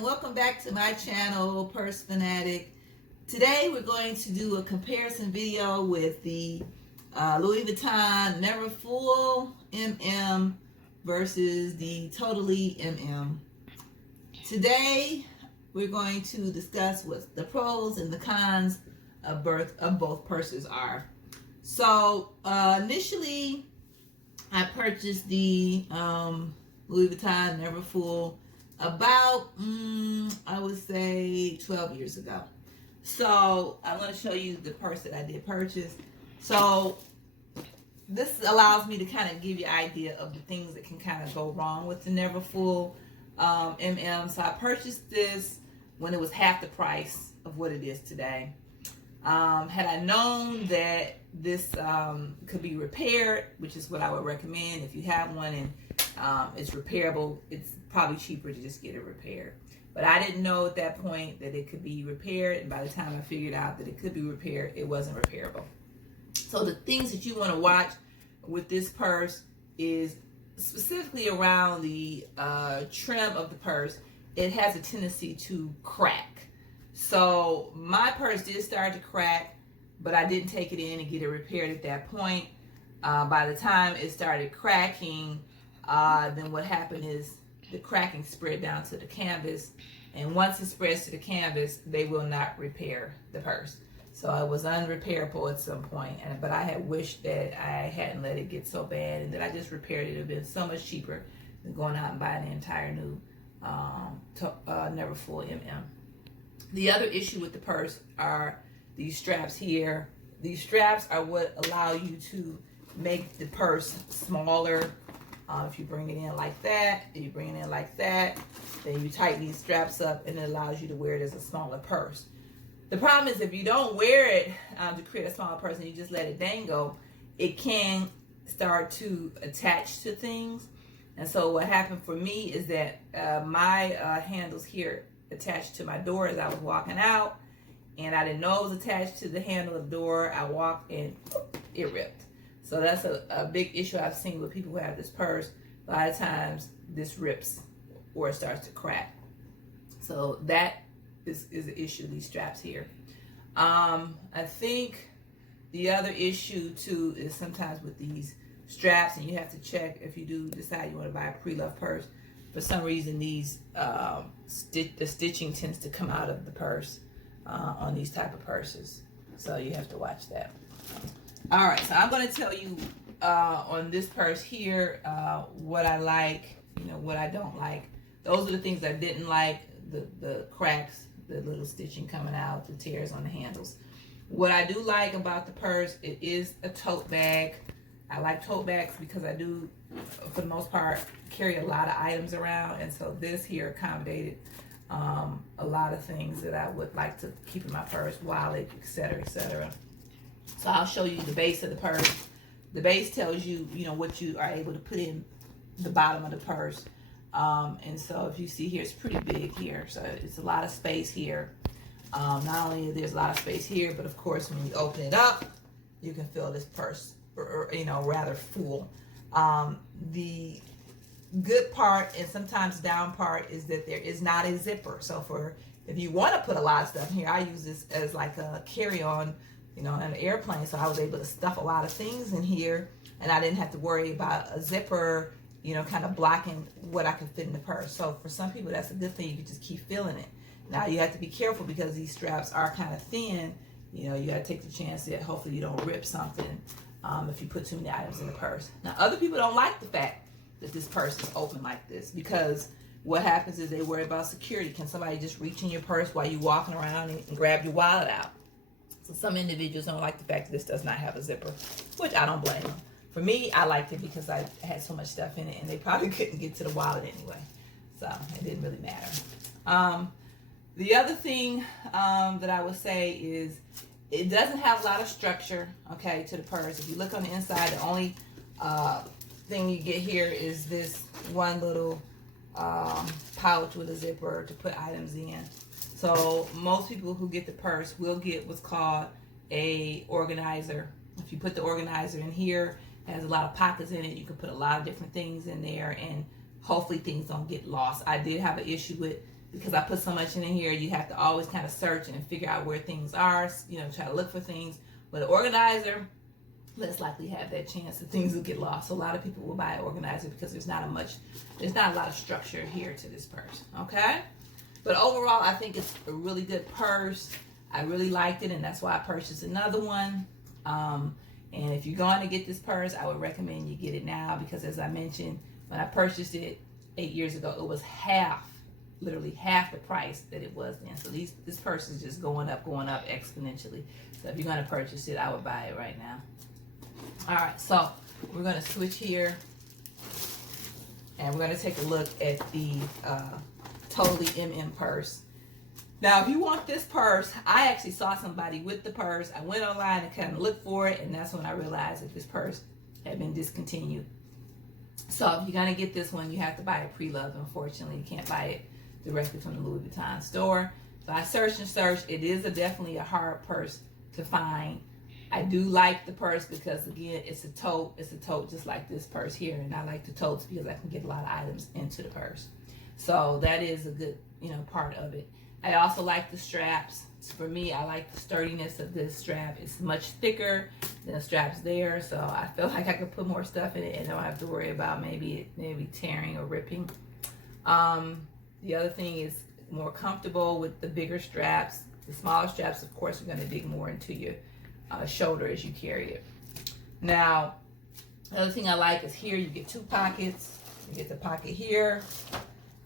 and welcome back to my channel, Purse Fanatic. Today we're going to do a comparison video with the Louis Vuitton Neverfull MM versus the Totally MM. Today we're going to discuss what the pros and the cons of both purses are. So initially I purchased the Louis Vuitton Neverfull about, I would say 12 years ago. So I'm going to show you the purse that I did purchase. So this allows me to kind of give you an idea of the things that can kind of go wrong with the Neverfull MM. So I purchased this when it was half the price of what it is today. Had I known that this could be repaired, which is what I would recommend if you have one and it's repairable, it's probably cheaper to just get it repaired. But I didn't know at that point that it could be repaired, and by the time I figured out that it could be repaired, it wasn't repairable. So the things that you want to watch with this purse is specifically around the trim of the purse. It has a tendency to crack. So my purse did start to crack, but I didn't take it in and get it repaired at that point. By the time it started cracking, then what happened is the cracking spread down to the canvas, and once it spreads to the canvas, they will not repair the purse. So it was unrepairable at some point, but I had wished that I hadn't let it get so bad and that I just repaired it. It would have been so much cheaper than going out and buying the entire new Neverfull MM. The other issue with the purse are these straps here. These straps are what allow you to make the purse smaller. If you bring it in like that, and you bring it in like that, then you tighten these straps up and it allows you to wear it as a smaller purse. The problem is if you don't wear it to create a smaller purse and you just let it dangle, it can start to attach to things. And so what happened for me is that my handles here attached to my door as I was walking out, and I didn't know it was attached to the handle of the door. I walked and it ripped. So that's a big issue I've seen with people who have this purse. A lot of times this rips or it starts to crack. So that is an issue, these straps here. I think the other issue too is sometimes with these straps, and you have to check if you do decide you want to buy a pre-loved purse. For some reason these the stitching tends to come out of the purse on these type of purses. So you have to watch that. All right, so I'm going to tell you on this purse here what I like, what I don't like. Those are the things I didn't like: the cracks, the little stitching coming out, the tears on the handles. What I do like about the purse, it is a tote bag. I like tote bags because I do, for the most part, carry a lot of items around, and so this here accommodated a lot of things that I would like to keep in my purse: wallet, etc., etc. So I'll show you the base of the purse. The base tells you, what you are able to put in the bottom of the purse. And so if you see here, it's pretty big here. So it's a lot of space here. Not only there's a lot of space here, but of course, when you open it up, you can fill this purse, rather full. The good part and sometimes down part is that there is not a zipper. So if you want to put a lot of stuff in here, I use this as like a carry-on, in an airplane, so I was able to stuff a lot of things in here, and I didn't have to worry about a zipper, kind of blocking what I could fit in the purse. So for some people, that's a good thing. You can just keep filling it. Now you have to be careful because these straps are kind of thin. You got to take the chance that hopefully you don't rip something if you put too many items in the purse. Now other people don't like the fact that this purse is open like this, because what happens is they worry about security. Can somebody just reach in your purse while you're walking around and grab your wallet out? So some individuals don't like the fact that this does not have a zipper, which I don't blame them. For me, I liked it because I had so much stuff in it, and they probably couldn't get to the wallet anyway. So it didn't really matter. The other thing that I would say is it doesn't have a lot of structure, okay, to the purse. If you look on the inside, the only thing you get here is this one little pouch with a zipper to put items in. So most people who get the purse will get what's called a organizer. If you put the organizer in here, it has a lot of pockets in it. You can put a lot of different things in there, and hopefully things don't get lost. I did have an issue with because I put so much in here, you have to always kind of search and figure out where things are, try to look for things. With an organizer, less likely have that chance that things will get lost. So a lot of people will buy an organizer because there's not a lot of structure here to this purse, okay? But overall, I think it's a really good purse. I really liked it, and that's why I purchased another one. And if you're going to get this purse, I would recommend you get it now, because as I mentioned, when I purchased it 8 years ago, it was literally half the price that it was then. So this purse is just going up exponentially. So if you're going to purchase it, I would buy it right now. All right, so we're going to switch here, and we're going to take a look at the Totally MM purse. Now, if you want this purse, I actually saw somebody with the purse. I went online and kind of looked for it, and that's when I realized that this purse had been discontinued. So if you're going to get this one, you have to buy it pre-loved. Unfortunately, you can't buy it directly from the Louis Vuitton store. So I searched and searched. It is definitely a hard purse to find. I do like the purse because, again, it's a tote. It's a tote just like this purse here, and I like the totes because I can get a lot of items into the purse. So that is a good, part of it. I also like the straps. For me, I like the sturdiness of this strap. It's much thicker than the straps there, so I feel like I could put more stuff in it and don't have to worry about maybe tearing or ripping. The other thing is more comfortable with the bigger straps. The smaller straps, of course, are going to dig more into your shoulder as you carry it. Now, the other thing I like is here you get 2 pockets. You get the pocket here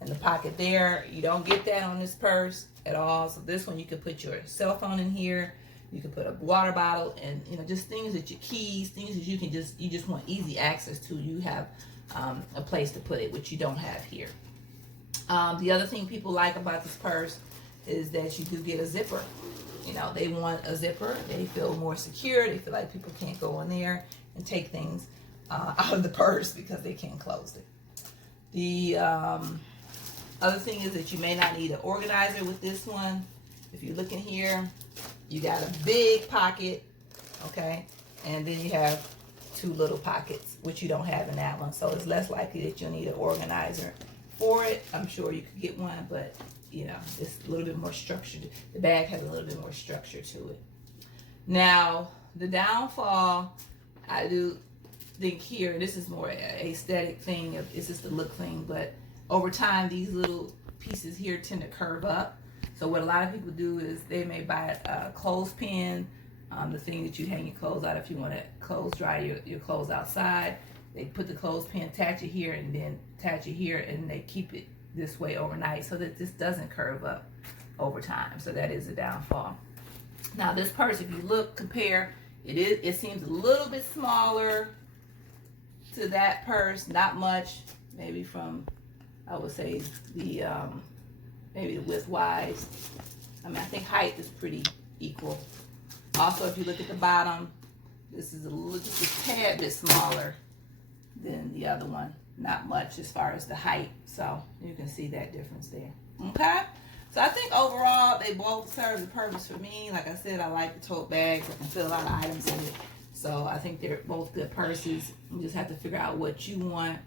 and the pocket there. You don't get that on this purse at all. So this one, you can put your cell phone in here. You can put a water bottle and just things that your keys, things that you just want easy access to. You have a place to put it, which you don't have here. The other thing people like about this purse is that you do get a zipper. They want a zipper. They feel more secure. They feel like people can't go in there and take things out of the purse because they can't close it. The other thing is that you may not need an organizer with this one. If you look in here, you got a big pocket, okay? And then you have 2 little pockets, which you don't have in that one. So it's less likely that you'll need an organizer for it. I'm sure you could get one, but it's a little bit more structured. The bag has a little bit more structure to it. Now, the downfall, I do think here, this is more an aesthetic thing. It's just a look thing, but over time, these little pieces here tend to curve up. So what a lot of people do is they may buy a clothespin, the thing that you hang your clothes out if you want to clothes dry your clothes outside. They put the clothespin, attach it here, and then attach it here, and they keep it this way overnight so that this doesn't curve up over time. So that is a downfall. Now this purse, if you compare, it seems a little bit smaller to that purse, not much, maybe from, I would say, the maybe the width wise. I think height is pretty equal. Also, if you look at the bottom, this is just a tad bit smaller than the other one. Not much as far as the height, so you can see that difference there. Okay, so I think overall they both serve the purpose for me. Like I said, I like the tote bags. I can fit a lot of items in it, so I think they're both good purses. You just have to figure out what you want.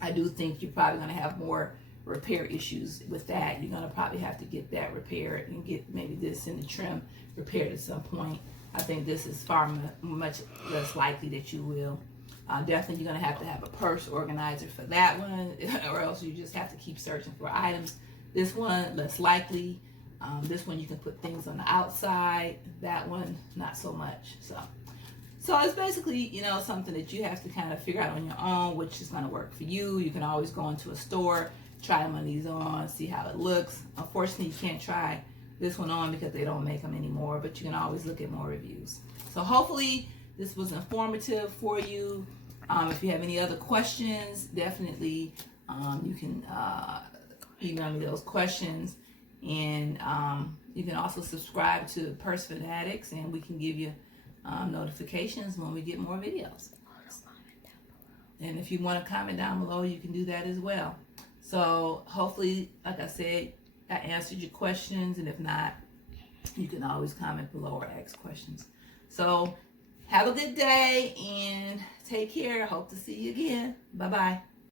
I do think you're probably going to have more repair issues with that. You're going to probably have to get that repaired and get maybe this in the trim repaired at some point. I think this is much less likely that you will. Definitely you're going to have a purse organizer for that one, or else you just have to keep searching for items. This one, less likely. This one you can put things on the outside. That one, not so much. So it's basically, something that you have to kind of figure out on your own, which is going to work for you. You can always go into a store, try one of these on, see how it looks. Unfortunately, you can't try this one on because they don't make them anymore, but you can always look at more reviews. So hopefully this was informative for you. If you have any other questions, definitely you can email me those questions. And you can also subscribe to Purse Fanatics, and we can give you notifications when we get more videos. And if you want to comment down below, you can do that as well. So hopefully, like I said, I answered your questions, and if not, you can always comment below or ask questions. So have a good day and take care. Hope to see you again. Bye-bye.